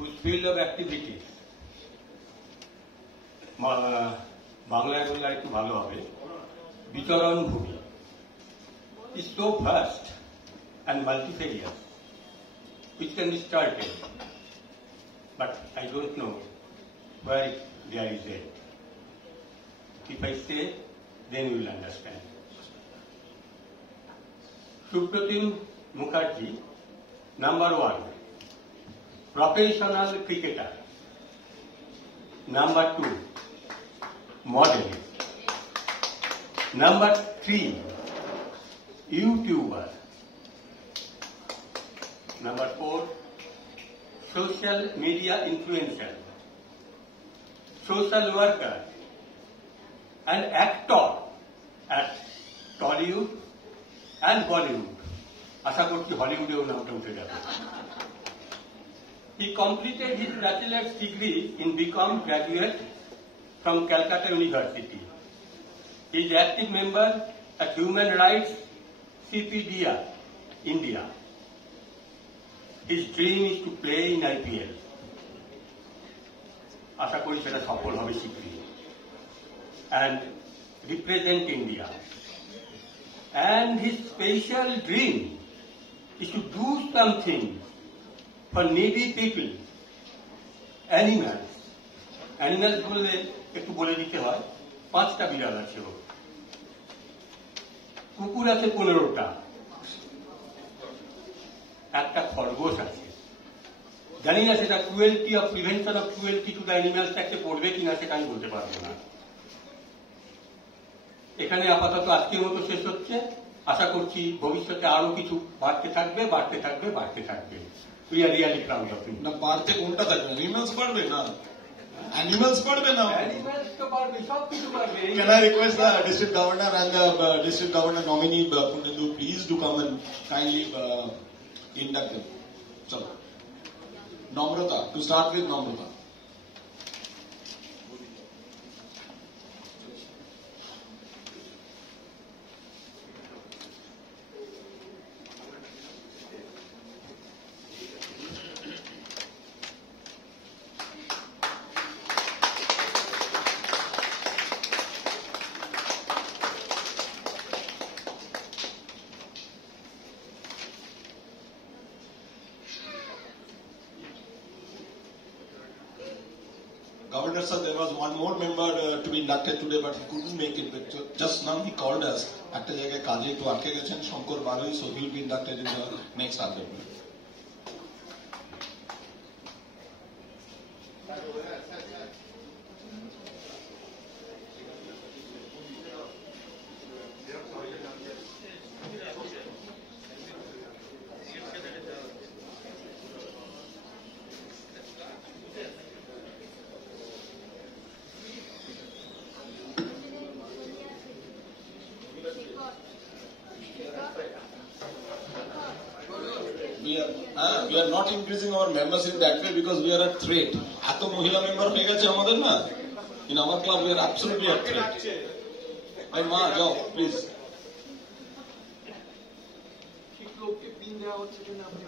whose field of activity বাংলায় বললে একটু ভালো হবে, বিচরণ ভূমি, is so vast and multifarious, which can be started, but I don't know where there is it. If I say, then you will understand. Supratim Mukherjee, number 1, professional cricketer. Number 2, modelist. Number 3, YouTuber. Number 4, social media influencer, social worker, and actor at Tollywood and Bollywood. আশা করছি হলিউডেও নামটা উঠে যাবে। He completed his bachelor's degree in BCom graduate from Calcutta University. He is active member at Human Rights CPDA, India. His dream is to play in IPL. আশা করি সেটা সফল হবে শীঘ্রই। And represent India. And his special dream is to do something for needy people, animals. Animals বললে একটু বলে দিতে হয়, 5টা বিড়াল আছে ওর, কুকুর আছে 15টা, একটা খরগোশ আছে। জানি না সেটা cruelty of prevention of cruelty to the animals অ্যাক্টে পড়বে কিনা সেটা আমি বলতে পারবো না। এখানে আপাতত আজকের মতো শেষ হচ্ছে। আশা করছি ভবিষ্যতে আরো কিছু বাড়তে থাকবে বাড়তে থাকবে বাড়তে থাকবে। We are really proud of you. না বাড়তে কোনটা থাকবে? অ্যানিমালস বাড়বে না, অ্যানিমালস বাড়বে না, অ্যানিমালস তো বাড়বে, সব কিছু বাড়বে। Can I request the district governor and the district governor nominee Punnedu please do come and kindly induct them. Chalo. Namrata, to start with Namrata. Governor sir, there was one more member to be inducted today, but he couldn't make it. But just now he called us. একটা জায়গায় কাজে একটু আটকে গেছেন, শঙ্কর Barui, so he will be inducted in the next assembly. We are not increasing our members in that way because we are a threat. এত মহিলা মেম্বার হয়ে গেছে আমাদের না, in our club we are absolutely a threat. ভাই মা যাও প্লিজ। ঠিক লোককে পিন দেওয়া হচ্ছে কিনা আপনি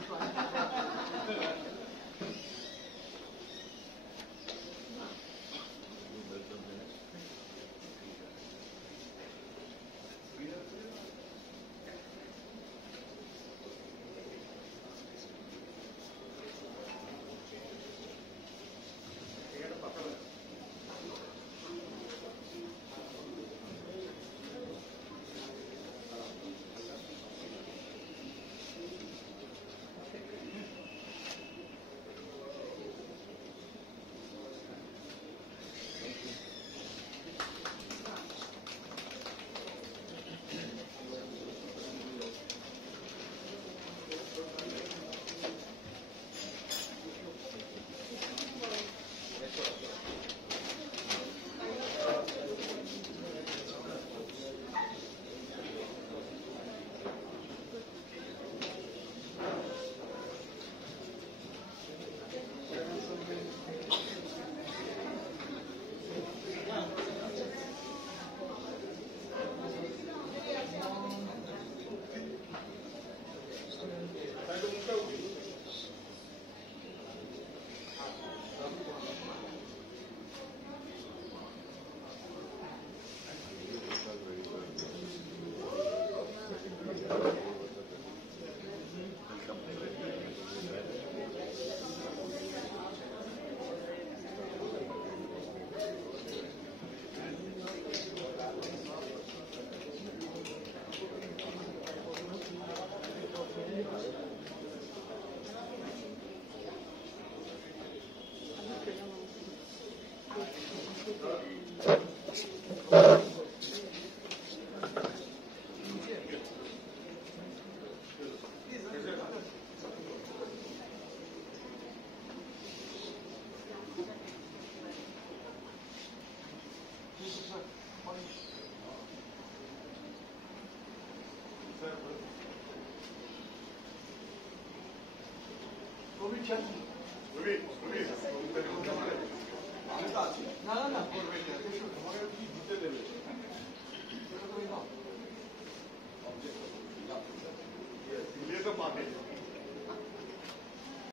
না না না করবে